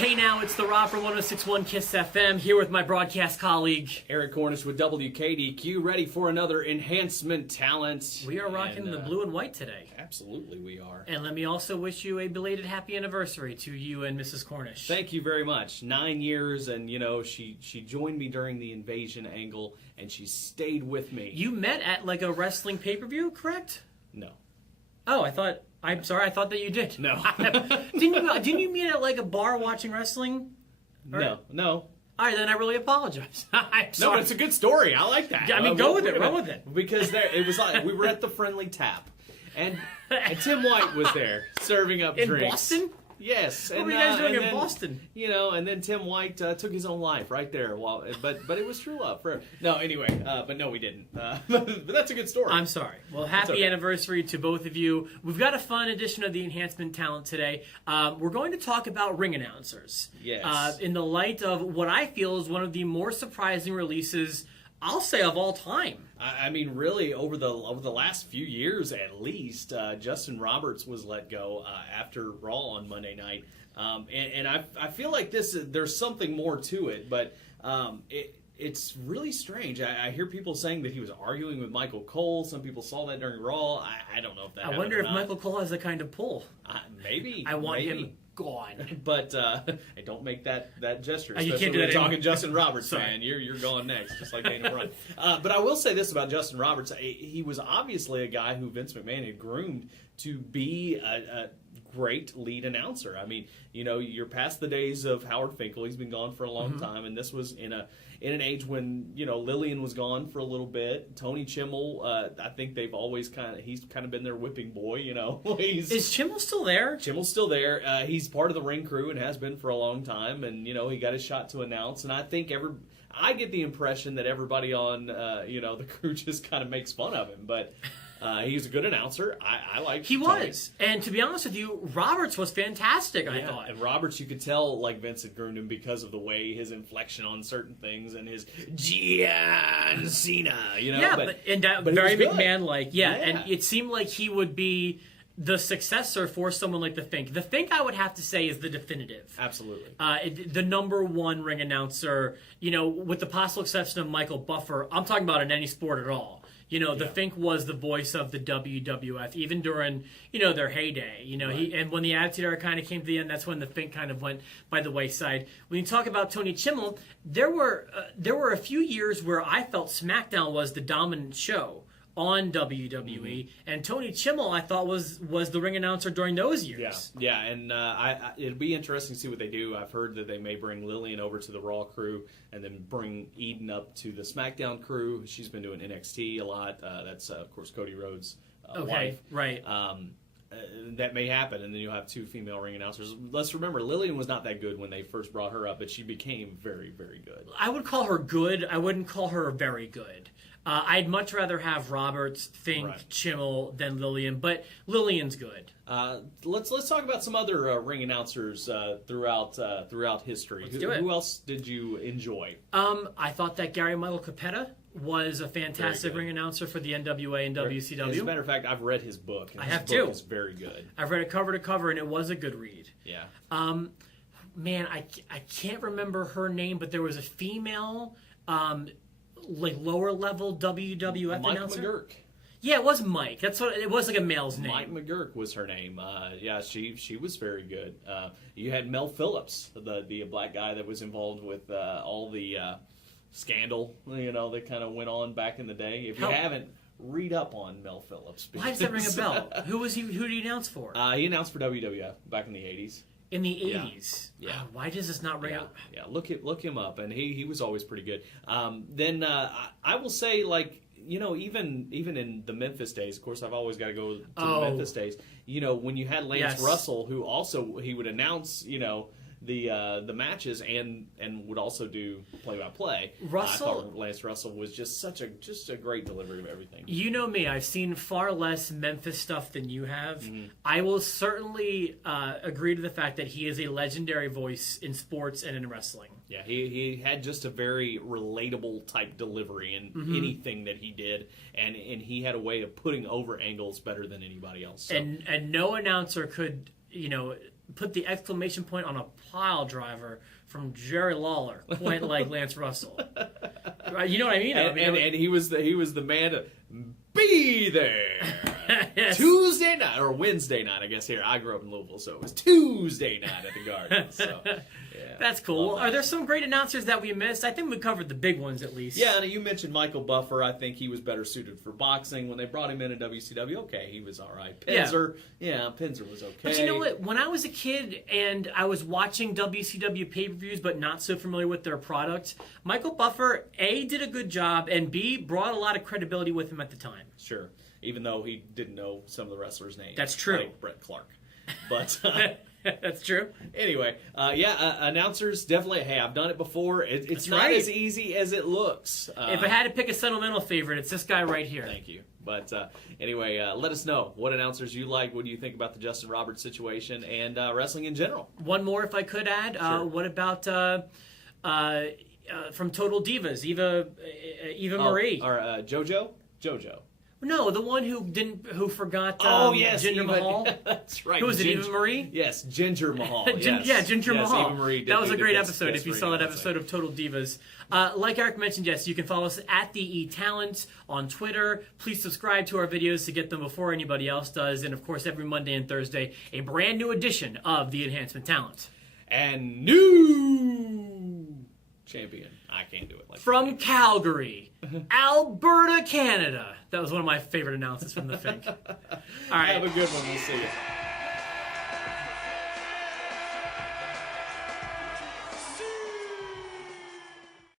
Hey now, it's the Rob from 106.1 KISS FM here with my broadcast colleague Eric Cornish with WKDQ, ready for another Enhancement Talent. We are rocking the blue and white today. Absolutely, we are. And let me also wish you a belated happy anniversary to you and Mrs. Cornish. Thank you very much. 9 years, and she joined me during the invasion angle, and she stayed with me. You met at like a wrestling pay-per-view, correct? No. Oh, I'm sorry, I thought that you did. No. Didn't you meet at like a bar watching wrestling? No. All right, then I really apologize. I'm sorry. No, but it's a good story. I like that. Yeah, I mean, go with it. Run with it. Because it was like we were at the Friendly Tap, and Tim White was there serving up in drinks. Boston? Yes. What were you guys doing in Boston? And then Tim White took his own life right there. But it was true love. No, anyway, but no, we didn't. But that's a good story. I'm sorry. Well, happy anniversary to both of you. We've got a fun edition of the Enhancement Talent today. We're going to talk about ring announcers. Yes. In the light of what I feel is one of the more surprising releases, I'll say, of all time. I mean, really, over the last few years at least, Justin Roberts was let go after Raw on Monday night, and I feel like there's something more to it, but it's really strange. I hear people saying that he was arguing with Michael Cole. Some people saw that during Raw. I don't know if that. I wonder if Michael Cole has the kind of pull. Maybe. I want him gone. But don't make that gesture. You can't do when that talking anymore. Justin Roberts, man. You're going next, just like Dana Bryan. But I will say this about Justin Roberts: he was obviously a guy who Vince McMahon had groomed to be a great lead announcer. I mean, you're past the days of Howard Finkel. He's been gone for a long time, and this was in an age when Lillian was gone for a little bit. Tony Chimmel, I think they've always he's kind of been their whipping boy. Is Chimmel still there? Chimmel's still there. He's part of the ring crew and has been for a long time, and he got his shot to announce. And I think I get the impression that everybody on the crew just kind of makes fun of him, but. He's a good announcer. I like. He was, and to be honest with you, Roberts was fantastic. I thought. And Roberts, you could tell like Vince had groomed him because of the way his inflection on certain things and his John Cena. Yeah, but very McMahon-like. Yeah, and it seemed like he would be the successor for someone like the Fink. The Fink, I would have to say, is the definitive. Absolutely. The number one ring announcer. With the possible exception of Michael Buffer, I'm talking about in any sport at all. The Fink was the voice of the WWF, even during, their heyday. Right. And when the Attitude Era kind of came to the end, that's when the Fink kind of went by the wayside. When you talk about Tony Chimmel, there were a few years where I felt SmackDown was the dominant show on WWE, and Tony Chimmel, I thought, was the ring announcer during those years. Yeah, and it'll be interesting to see what they do. I've heard that they may bring Lillian over to the Raw crew and then bring Eden up to the SmackDown crew. She's been doing NXT a lot. That's, of course, Cody Rhodes' wife. Right. That may happen, and then you'll have two female ring announcers. Let's remember, Lillian was not that good when they first brought her up, but she became very, very good. I would call her good. I wouldn't call her very good. I'd much rather have Roberts, Fink, Chimmel than Lillian, but Lillian's good. Let's talk about some other ring announcers throughout history. Let's do it. Who else did you enjoy? I thought that Gary Michael Capetta was a fantastic ring announcer for the NWA and WCW. As a matter of fact, I've read his book. And I his have book too. Is very good. I've read it cover to cover, and it was a good read. Yeah. Man, I can't remember her name, but there was a female, lower level WWF Mike announcer. McGurk. Yeah, it was Mike. That's what it was, like a male's name. Mike McGurk was her name. She was very good. You had Mel Phillips, the black guy that was involved with all the scandal, that kind of went on back in the day. If you haven't, read up on Mel Phillips. Why does that ring a bell? Who was he? Who did he announce for? He announced for WWF back in the 80s. In the 80s? Yeah. Why does this not ring up? Yeah, look him up, and he was always pretty good. Then I will say, even in the Memphis days, of course, I've always got to go to the Memphis days. When you had Lance Russell, who also he would announce, the matches and would also do play-by-play. I thought Lance Russell was just a great delivery of everything. You know me, I've seen far less Memphis stuff than you have. I will certainly agree to the fact that he is a legendary voice in sports and in wrestling. Yeah, he had just a very relatable type delivery in anything that he did, and he had a way of putting over angles better than anybody else. So. And no announcer could put the exclamation point on a pile driver from Jerry Lawler, point like Lance Russell. You know what I mean? And he was the man to be there. Yes. Tuesday night or Wednesday night, I guess. Here, I grew up in Louisville, so it was Tuesday night at the Garden. So, yeah, that's cool. Well, that. are there some great announcers that we missed? I think we covered the big ones at least. Yeah, and you mentioned Michael Buffer. I think he was better suited for boxing when they brought him in WCW. Okay, he was all right. Pinzer, Pinzer was okay. But you know what? When I was a kid and I was watching WCW pay-per-views but not so familiar with their product, Michael Buffer, A, did a good job, and B, brought a lot of credibility with him at the time. Sure. Even though he didn't know some of the wrestlers' names. That's true. Like Brett Clark. But that's true. Anyway, announcers definitely. Hey, I've done it before. It's not right. as easy as it looks. If I had to pick a sentimental favorite, it's this guy right here. Thank you. But anyway, let us know what announcers you like. What do you think about the Justin Roberts situation and wrestling in general? One more, if I could add. Sure. What about from Total Divas, Eva Marie, or JoJo? No, the one who forgot yes, Jinder Mahal. That's right. Who was it, Eva Marie? Yes, Ginger Mahal. Ginger Mahal. Eva Marie that was a great guest episode if you saw that episode of Total Divas. Like Eric mentioned, yes, you can follow us at the eTalent on Twitter. Please subscribe to our videos to get them before anybody else does. And, of course, every Monday and Thursday, a brand new edition of the Enhancement Talent. And new champion. I can't do it like From Calgary, Alberta, Canada. That was one of my favorite announcements from the Fink. All right. Have a good one. We'll see you.